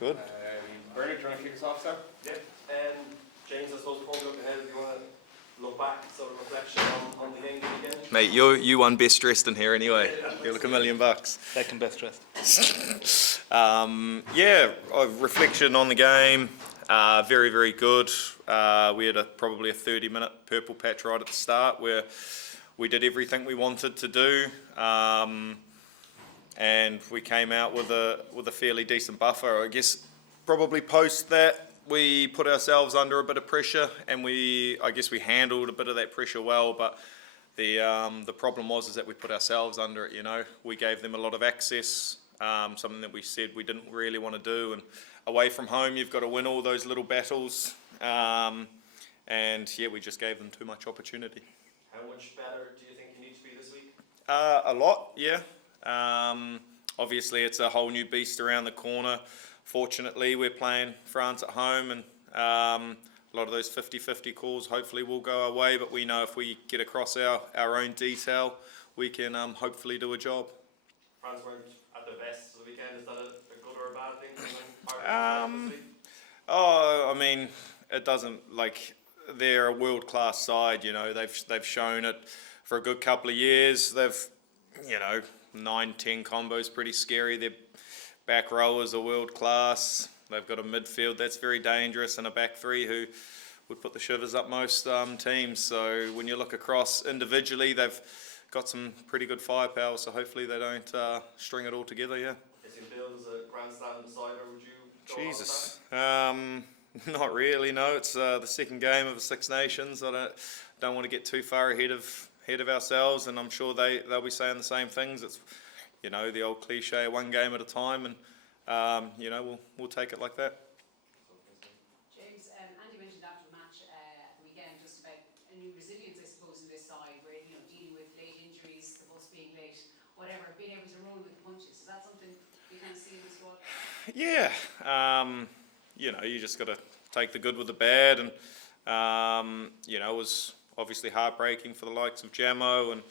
Good. Bernard, do you want to kick us off, sir? Yeah. James, I suppose before we look ahead, do you want to look back, sort of reflection on the game weekend? Mate, you won best dressed in here anyway. You look $1 million. Second best dressed. Reflection on the game. Very, very good. We had probably a 30-minute purple patch right at the start where we did everything we wanted to do, and we came out with a fairly decent buffer. I guess probably post that we put ourselves under a bit of pressure, and I guess we handled a bit of that pressure well. But the problem was that we put ourselves under it. We gave them a lot of access, something that we said we didn't really want to do. And away from home, you've got to win all those little battles. We just gave them too much opportunity. How much better do you think you need to be this week? A lot, yeah. Obviously, it's a whole new beast around the corner. Fortunately, we're playing France at home, and a lot of those 50-50 calls hopefully will go our way. But we know if we get across our own detail, we can hopefully do a job. France weren't at their best for the weekend. Is that a good or a bad thing? It doesn't, they're a world-class side. They've shown it for a good couple of years. They've 9-10 combos, pretty scary. Their back rowers are world class. They've got a midfield that's very dangerous and a back three who would put the shivers up most teams. So when you look across individually, they've got some pretty good firepower. So hopefully they don't string it all together. Yeah. Is it Bill's a grand slam decider? Would you go Jesus. Not really. No, it's the second game of the Six Nations. I don't want to get too far ahead of ourselves, and I'm sure they'll be saying the same things. It's the old cliche, one game at a time, and we'll take it like that. James, Andy mentioned after the match at the weekend just about a new resilience, I suppose, in this side, where dealing with late injuries, the bus being late, whatever, being able to roll with the punches. Is that something you kind of see in the squad? Yeah, you just got to take the good with the bad, and it was obviously heartbreaking for the likes of Jamo and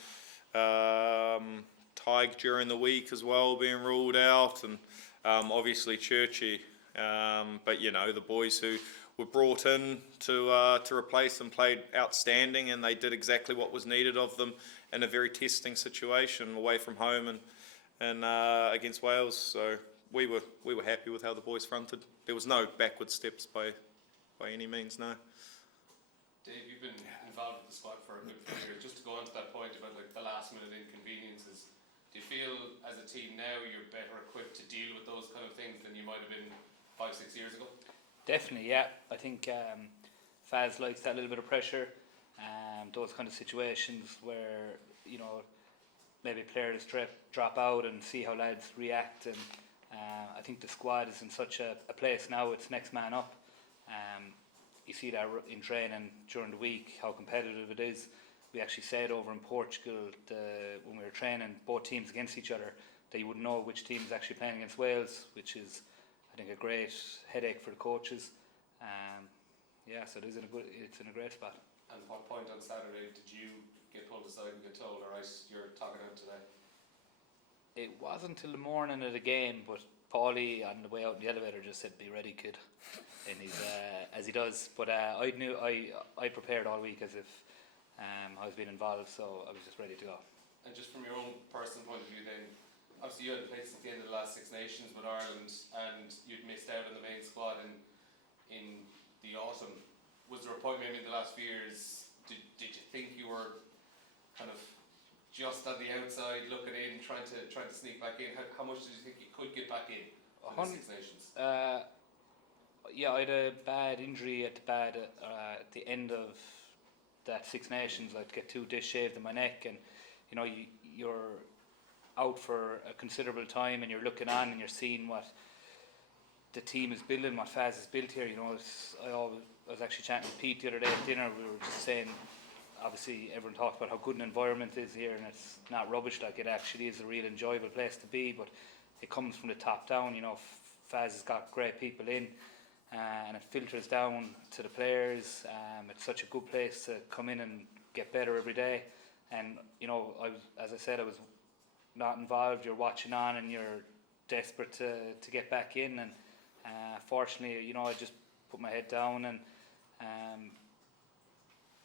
Tig during the week as well, being ruled out, and obviously Churchy. But the boys who were brought in to replace them played outstanding, and they did exactly what was needed of them in a very testing situation away from home and against Wales. So we were happy with how the boys fronted. There was no backward steps by any means, no. Dave, you've been involved with the squad for a good few years. Just to go on to that point about the last minute inconveniences, do you feel as a team now you're better equipped to deal with those kind of things than you might have been 5-6 years ago? Definitely, yeah. I think Faz likes that little bit of pressure, those kind of situations where maybe players drop out and see how lads react, and I think the squad is in such a place now. It's next man up. You see that in training during the week, how competitive it is. We actually said over in Portugal when we were training both teams against each other that you wouldn't know which team is actually playing against Wales, which is, I think, a great headache for the coaches. So it's in a great spot. And what point on Saturday did you get pulled aside and get told, all right, you're talking out today? It wasn't until the morning of the game, but Paulie on the way out in the elevator just said, "Be ready, kid," and he's as he does. But I knew I prepared all week as if I was being involved, so I was just ready to go. And just from your own personal point of view, then obviously you had played since the end of the last Six Nations with Ireland, and you'd missed out on the main squad in the autumn. Was there a point maybe in the last few years? Did you think you were kind of just on the outside looking in, trying to sneak back in? How much did you think you could get back in the Six Nations? I had a bad injury at the end of that Six Nations. I'd get 2 discs shaved in my neck, and you're out for a considerable time, and you're looking on and you're seeing what the team is building, what Faz has built here. I was actually chatting with Pete the other day at dinner. We were just saying, obviously everyone talks about how good an environment is here, and it's not rubbish. Like, it actually is a real enjoyable place to be, but it comes from the top down. Faz has got great people in, and it filters down to the players. It's such a good place to come in and get better every day. And as I said, I was not involved. You're watching on and you're desperate to get back in, and Fortunately, you know, I just put my head down and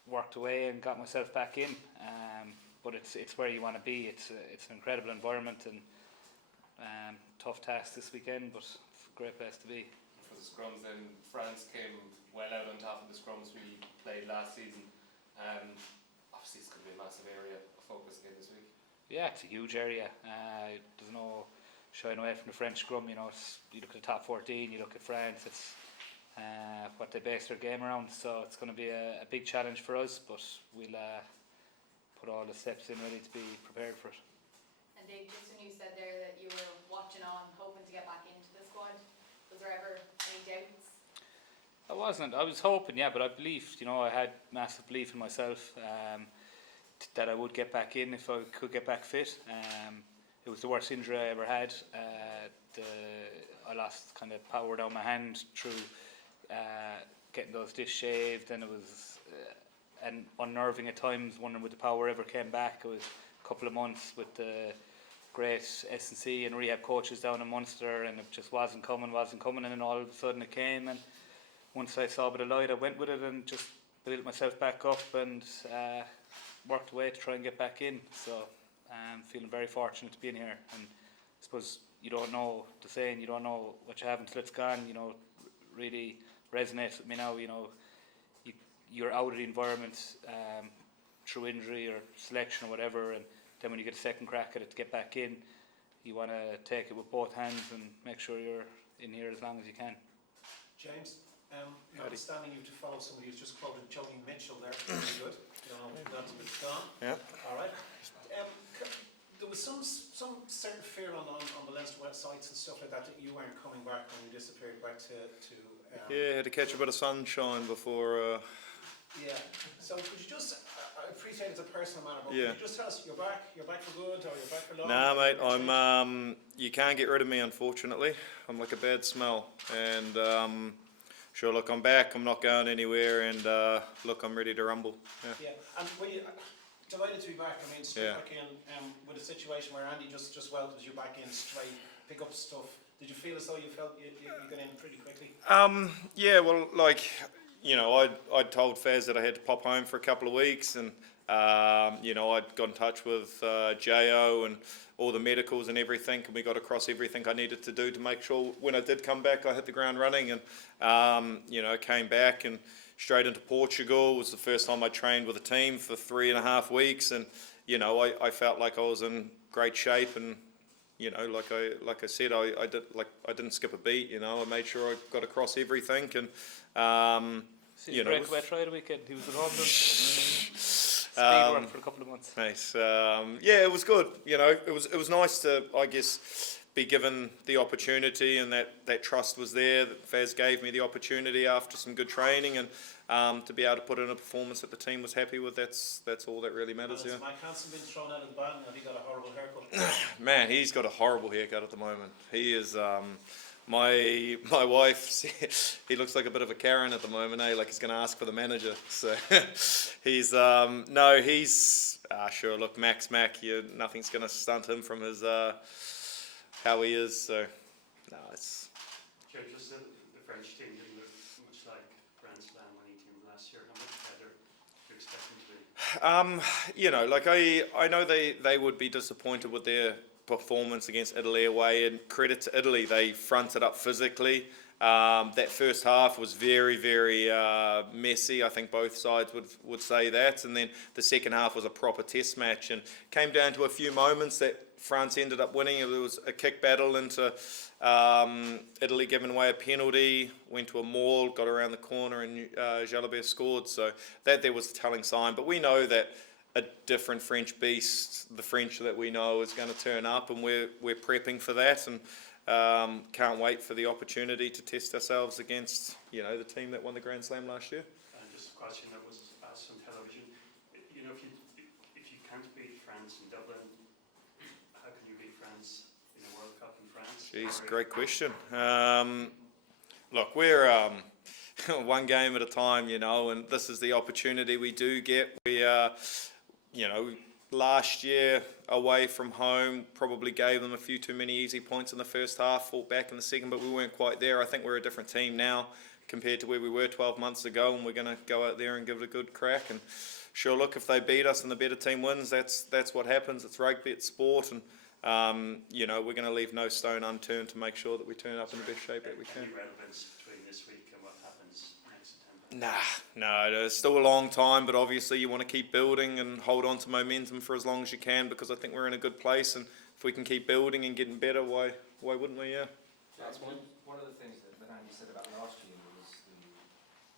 worked away and got myself back in. But it's where you want to be. It's an incredible environment and tough task this weekend, but it's a great place to be. For the scrums, then France came well out on top of the scrums we played last season. Obviously, it's going to be a massive area of focus again this week. Yeah, it's a huge area. There's no shying away from the French scrum. You know, you look at the top 14, you look at France. It's what they base their game around. So it's going to be a big challenge for us, but we'll put all the steps in ready to be prepared for it. And Dave, just when you said there that you were watching on, hoping to get back into the squad, was there ever any doubts? I wasn't. I was hoping, yeah, but I believed. You know, I had massive belief in myself that I would get back in if I could get back fit. It was the worst injury I ever had. I lost kind of power down my hand through getting those discs shaved, and it was and unnerving at times, wondering would the power ever came back. It was a couple of months with the great S&C and rehab coaches down in Munster, and it just wasn't coming, and then all of a sudden it came, and once I saw a bit of light I went with it and just built myself back up and worked away to try and get back in. So I'm feeling very fortunate to be in here, and I suppose you don't know the saying, you don't know what you have until it's gone. You know, really resonates with me now. You know, you're out of the environment through injury or selection or whatever, and then when you get a second crack at it to get back in, you want to take it with both hands and make sure you're in here as long as you can. James, notwithstanding you to follow somebody who's just quoted Joni Mitchell there, very good. You know, that's a bit gone. Yeah. All right. There was some certain fear on the Leinster websites and stuff like that you weren't coming back when you disappeared back to Yeah, had to catch a bit of sunshine before. yeah. So could you just, I appreciate it's a personal matter, but Yeah. could you just tell us you're back for good, or you're back for long? Nah, mate, I'm. You can't get rid of me, unfortunately. I'm like a bad smell, and sure, look, I'm back. I'm not going anywhere, and look, I'm ready to rumble. Yeah. Yeah, and were you delighted to be back? I mean, straight Yeah. back in with a situation where Andy just welcomes you back in straight, pick up stuff. Did you feel as though you felt you got in pretty quickly? Yeah, well, like, you know, I'd told Faz that I had to pop home for a couple of weeks, and you know, I'd got in touch with Jo and all the medicals and everything, and we got across everything I needed to do to make sure when I did come back I hit the ground running, and you know, came back and straight into Portugal. It was the first time I trained with a team for 3.5 weeks, and you know, I felt like I was in great shape, and you know, like I said, I didn't skip a beat. You know, I made sure I got across everything, and you know, Breakaway try the weekend. He was at home doing speed work for a couple of months. nice. Yeah, it was good. You know, it was nice to, I guess, be given the opportunity, and that trust was there. That Faz gave me the opportunity after some good training, and to be able to put in a performance that the team was happy with. That's all that really matters. Yeah. Has Mike Hansen been thrown out of the band? Have he got a horrible haircut? Man, he's got a horrible haircut at the moment. He is. My wife, he looks like a bit of a Karen at the moment, eh? Like he's going to ask for the manager. So he's no, he's sure. Look, Mac, nothing's going to stunt him from his how he is. So no, it's. Joe, just the French team didn't look much like Grand Slam winning team last year. How much better do you expect them to be? You know, like I know they would be disappointed with their performance against Italy away, and credit to Italy, they fronted up physically. That first half was very, very messy. I think both sides would say that, and then the second half was a proper test match, and came down to a few moments that France ended up winning. There was a kick battle into Italy giving away a penalty, went to a maul, got around the corner, and Jalabert scored. So that there was a telling sign. But we know that a different French beast, the French that we know, is going to turn up, and we're prepping for that, and can't wait for the opportunity to test ourselves against, you know, the team that won the Grand Slam last year. Just a question that was asked on television. You know, if you can't beat France in Dublin, how can you beat France in the World Cup in France? Jeez, great question. Look, we're one game at a time, you know, and this is the opportunity we do get. We you know, last year away from home probably gave them a few too many easy points in the first half, fought back in the second, but we weren't quite there. I think we're a different team now compared to where we were 12 months ago, and we're going to go out there and give it a good crack. And sure, look, if they beat us and the better team wins, that's what happens. It's rugby, it's sport, and you know, we're going to leave no stone unturned to make sure that we turn up in the best shape that we can. Any relevance between this week and what happens next September? No, it's still a long time, but obviously you want to keep building and hold on to momentum for as long as you can, because I think we're in a good place, and if we can keep building and getting better, why wouldn't we? Yeah. That's one of the things that Andy said about last year was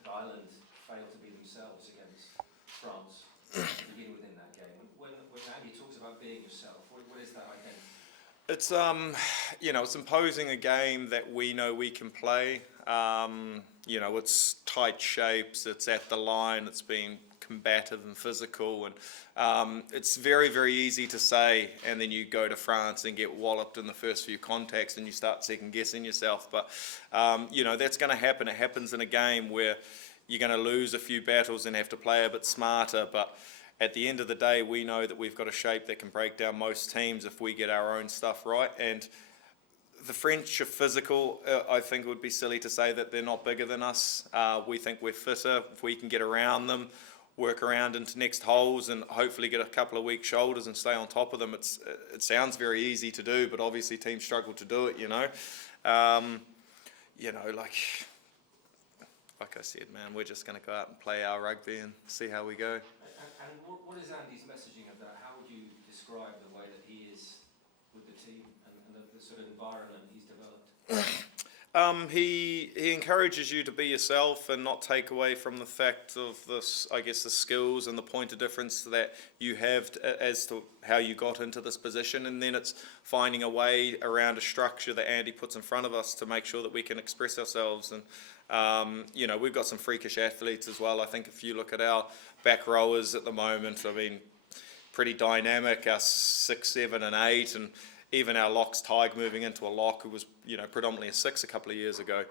that Ireland failed to be themselves against France to begin with in that game. When Andy talks about being yourself, what is that identity? It's you know, it's imposing a game that we know we can play. You know, it's tight shapes, it's at the line, it's being combative and physical, and it's very, very easy to say, and then you go to France and get walloped in the first few contacts and you start second guessing yourself. But you know, that's going to happen. It happens in a game where you're going to lose a few battles and have to play a bit smarter, but at the end of the day, we know that we've got a shape that can break down most teams if we get our own stuff right. And the French are physical. I think it would be silly to say that they're not bigger than us. We think we're fitter. If we can get around them, work around into next holes, and hopefully get a couple of weak shoulders and stay on top of them, it sounds very easy to do, but obviously teams struggle to do it, you know. You know, like I said, man, we're just going to go out and play our rugby and see how we go. And what is Andy's messaging of that? How would you describe the way that he is with the team and the sort of environment he's developed? He encourages you to be yourself and not take away from the fact of this, I guess, the skills and the point of difference that you have as to how you got into this position, and then it's finding a way around a structure that Andy puts in front of us to make sure that we can express ourselves. And you know, we've got some freakish athletes as well. I think if you look at our back rowers at the moment, I mean, pretty dynamic, our 6, 7 and 8, and even our locks, Tig moving into a lock who was, you know, predominantly a 6 a couple of years ago.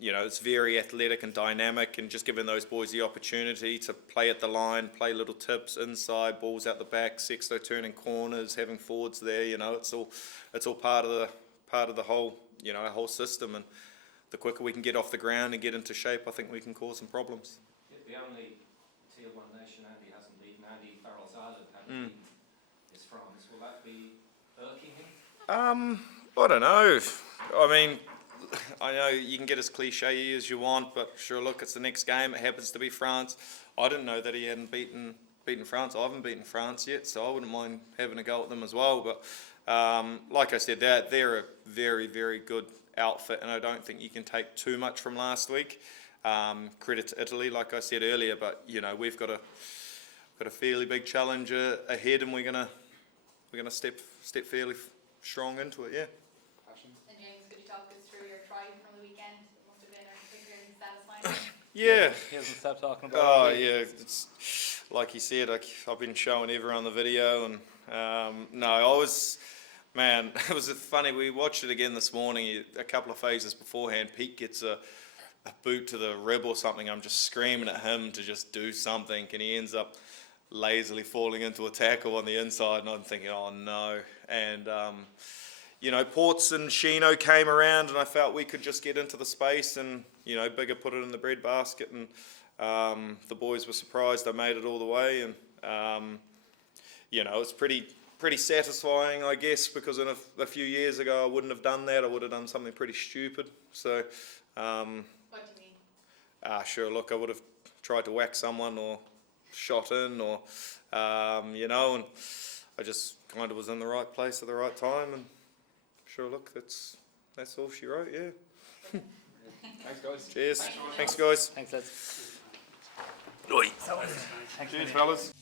You know, it's very athletic and dynamic, and just giving those boys the opportunity to play at the line, play little tips inside, balls out the back, Sexto turning corners, having forwards there. You know, it's all part of the whole, you know, our whole system. And the quicker we can get off the ground and get into shape, I think we can cause some problems. The only Tier 1 nation Andy hasn't beaten, Andy Farrell's Ireland hasn't beaten, is France. Will that be irking him? I don't know. I mean, I know you can get as cliche as you want, but sure, look, it's the next game. It happens to be France. I didn't know that he hadn't beaten France. I haven't beaten France yet, so I wouldn't mind having a go at them as well. But like I said, they're a very, very good outfit, and I don't think you can take too much from last week. Credit to Italy, like I said earlier, but you know, we've got a fairly big challenge ahead, and we're gonna step fairly strong into it. Yeah. And James, could you talk us through your try from the weekend? It must have been a particularly satisfying. Yeah. He hasn't stopped talking about Oh it. yeah, it's like he said. I've been showing everyone the video, and no, man, it was funny. We watched it again this morning. A couple of phases beforehand, Pete gets a boot to the rib or something. I'm just screaming at him to just do something, and he ends up lazily falling into a tackle on the inside, and I'm thinking, oh no. And you know, Ports and Sheeno came around, and I felt we could just get into the space, and you know, Bigger put it in the bread basket, and the boys were surprised I made it all the way. And you know, it's pretty satisfying, I guess, because in a few years ago I wouldn't have done that. I would have done something pretty stupid. So What do you mean? sure, look, I would have tried to whack someone or shot in, or you know, and I just kind of was in the right place at the right time, and sure, look, that's all she wrote. Yeah. Thanks, guys. Cheers. Thanks, guys. Thanks, lads. Oi. Thanks, Cheers, mate. fellas.